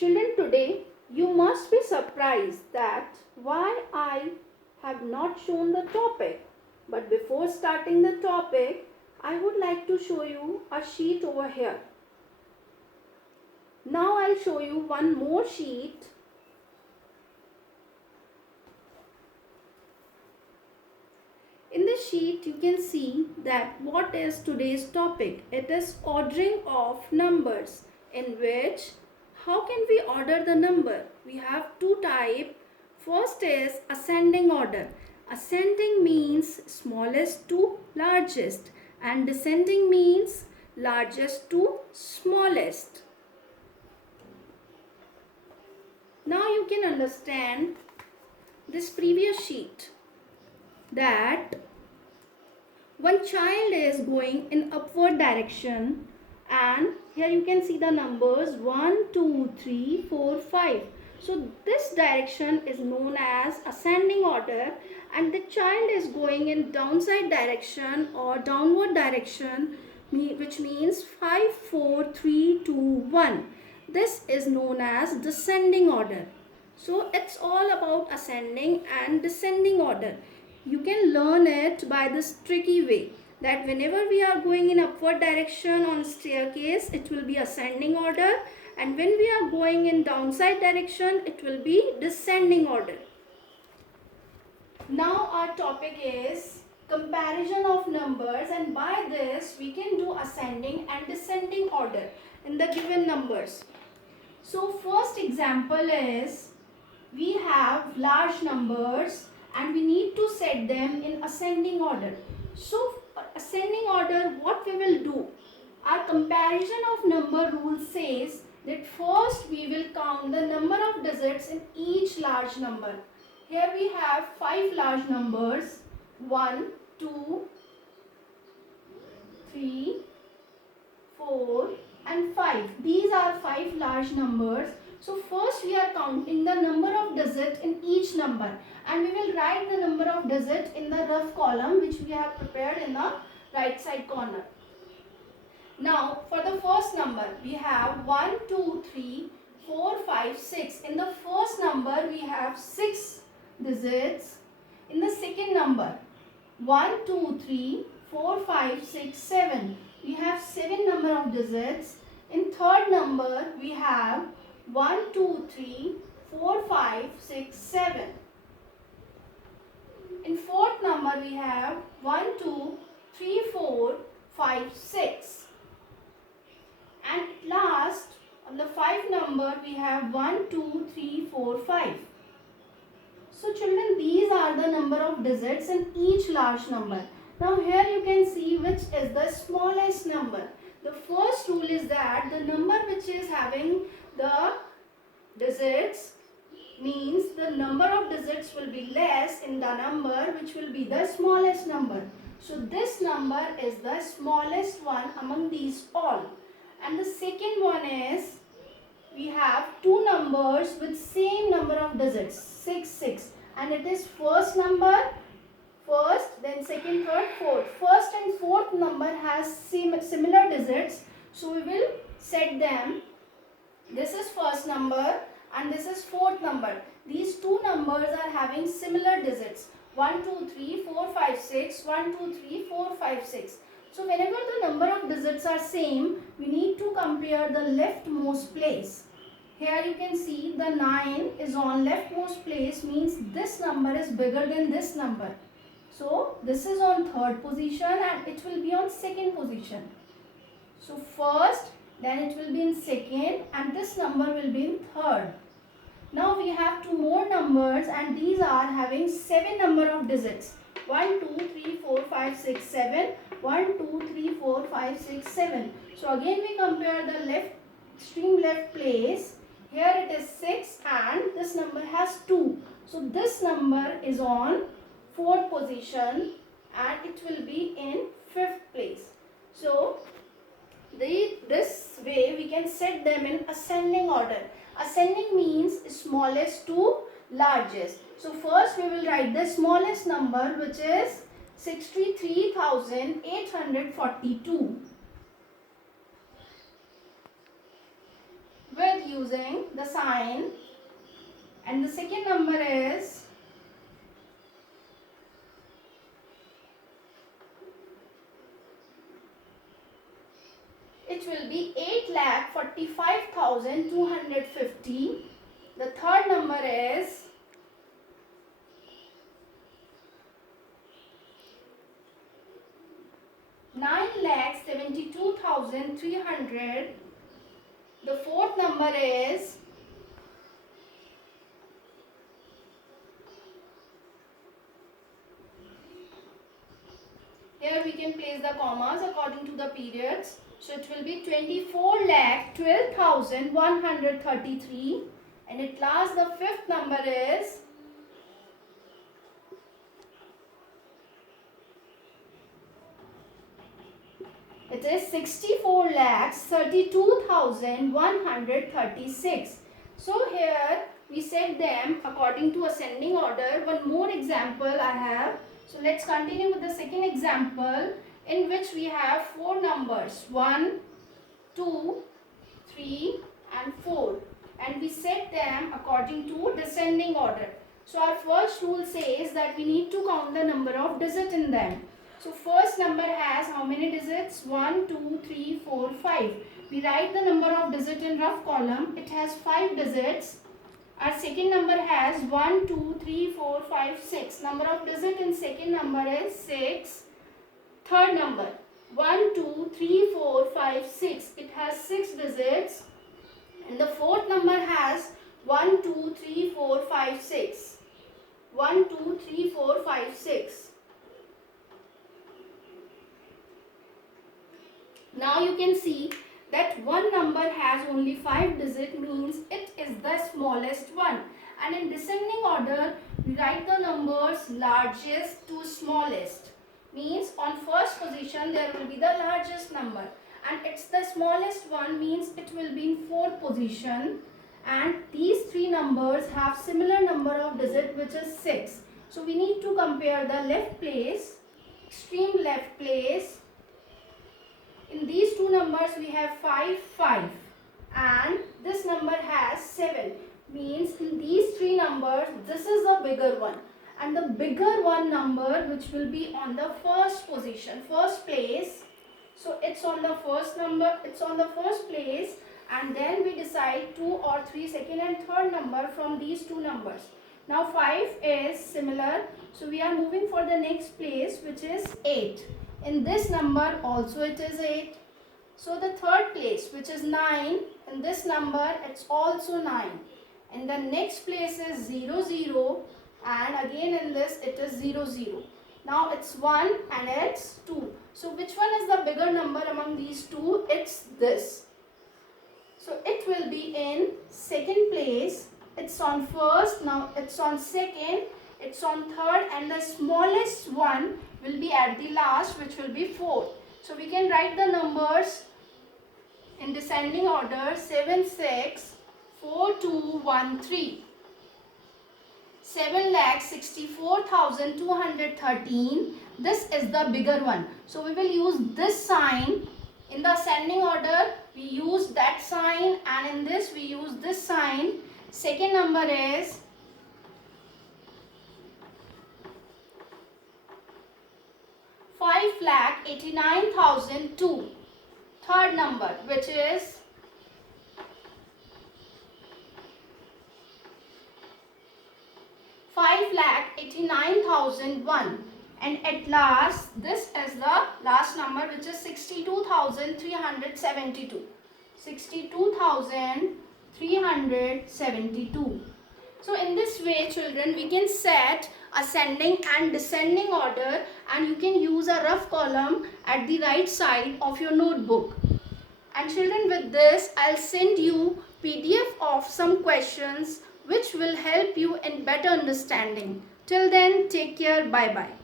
Children, today you must be surprised that why I have not shown the topic. But before starting the topic, I would like to show you a sheet over here. Now I'll show you one more sheet. In this sheet you can see that what is today's topic. It is ordering of numbers, in which how can we order the number? We have two types. First is ascending order. Ascending means smallest to largest, and descending means largest to smallest. Now you can understand this previous sheet that one child is going in upward direction, and here you can see the numbers 1, 2, 3, 4, 5. So this direction is known as ascending order, and the child is going in downside direction or downward direction, which means 5, 4, 3, 2, 1. This is known as descending order. So it's all about ascending and descending order. You can learn it by this tricky way, that whenever we are going in upward direction on staircase, it will be ascending order, and when we are going in downside direction, it will be descending order. Now our topic is comparison of numbers, and by this we can do ascending and descending order in the given numbers. So first example is, we have large numbers and we need to set them in ascending order. So ascending order, what we will do? Our comparison of number rule says that first we will count the number of digits in each large number. Here we have 5 large numbers, 1, 2, 3, 4 and 5. These are 5 large numbers. So first we are counting the number of digits in each number, and we will write the number of digits in the rough column which we have prepared in the right side corner. Now for the first number, we have 1, 2, 3, 4, 5, 6. In the first number we have 6 digits. In the second number, 1, 2, 3, 4, 5, 6, 7. We have 7 number of digits. In third number we have 1, 2, 3, 4, 5, 6, 7. In fourth number we have 1, 2, 3, 4, 5, 6. And at last on the 5 number we have 1, 2, 3, 4, 5. So children, these are the number of digits in each large number. Now here you can see which is the smallest number. The first rule is that the number which is having the digits means the number of digits will be less in the number which will be the smallest number. So this number is the smallest one among these all. And the second one is, we have two numbers with same number of digits, 6, 6, and it is first number, first, then second, third, fourth. First and fourth number has similar digits, so we will set them. This is first number and this is fourth number. These two numbers are having similar digits, 1, 2, 3, 4, 5, 6, 1, 2, 3, 4, 5, 6. So whenever the number of digits are same, we need to compare the leftmost place. Here you can see the 9 is on leftmost place, means this number is bigger than this number. So this is on third position and it will be on second position. So first, then it will be in second, and this number will be in third. Now we have two more numbers, and these are having 7 number of digits. 1, 2, 3, 4, 5, 6, 7. 1, 2, 3, 4, 5, 6, 7. So again we compare the left, extreme left place. Here it is 6 and this number has 2. So this number is on fourth position and it will be in fifth place. So this way we can set them in ascending order. Ascending means smallest to largest. So first we will write the smallest number, which is 63,842. With using the sign, and the second number is it will be 8,45,250. The third number is 9,72,300. The fourth number is 24,12,133. And at last the fifth number is it is 64,32,136. So here we set them according to ascending order. One more example I have. So let's continue with the second example, in which we have four numbers 1, 2, 3 and 4, and we set them according to descending order. So our first rule says that we need to count the number of digits in them. So first number has how many digits? 1, 2, 3, 4, 5. We write the number of digits in rough column. It has 5 digits. Our second number has 1, 2, 3, 4, 5, 6. Number of digits in second number is 6. Third number 1, 2, 3, 4, 5, 6. It has 6 digits. And the fourth number has 1, 2, 3, 4, 5, 6. 1, 2, 3, 4, 5, 6. Now you can see that one number has only 5 digits, means it is the smallest one. And in descending order, we write the numbers largest to smallest. Means on first position there will be the largest number, and it's the smallest one, means it will be in fourth position. And these three numbers have similar number of digits, which is 6. So we need to compare the left place, extreme left place. In these two numbers we have 5, 5, and this number has 7. Means in these three numbers this is the bigger one, and the bigger one number which will be on the first position, first place. So it's on the first number, it's on the first place, and then we decide 2 or 3 second and third number from these two numbers. Now 5 is similar, so we are moving for the next place, which is 8. In this number also it is 8. So the third place, which is 9, in this number it's also 9. And the next place is 0, 0, and again in this it is 0, 0. Now it's 1 and it's 2. So which one is the bigger number among these two? It's this. So it will be in second place. It's on first, now it's on second, it's on third, and the smallest one will be at the last, which will be 4. So we can write the numbers in descending order: 7, 6, 4, 2, 1, 3. 7,64,213. This is the bigger one. So we will use this sign. In the ascending order, we use that sign, and in this we use this sign. Second number is 5,89,002. Third number, which is 5,89,001. And at last, this is the last number, which is 62,372. 62,372. So in this way, children, we can set ascending and descending order, and you can use a rough column at the right side of your notebook. And children, with this, I'll send you PDF of some questions which will help you in better understanding. Till then, take care. Bye-bye.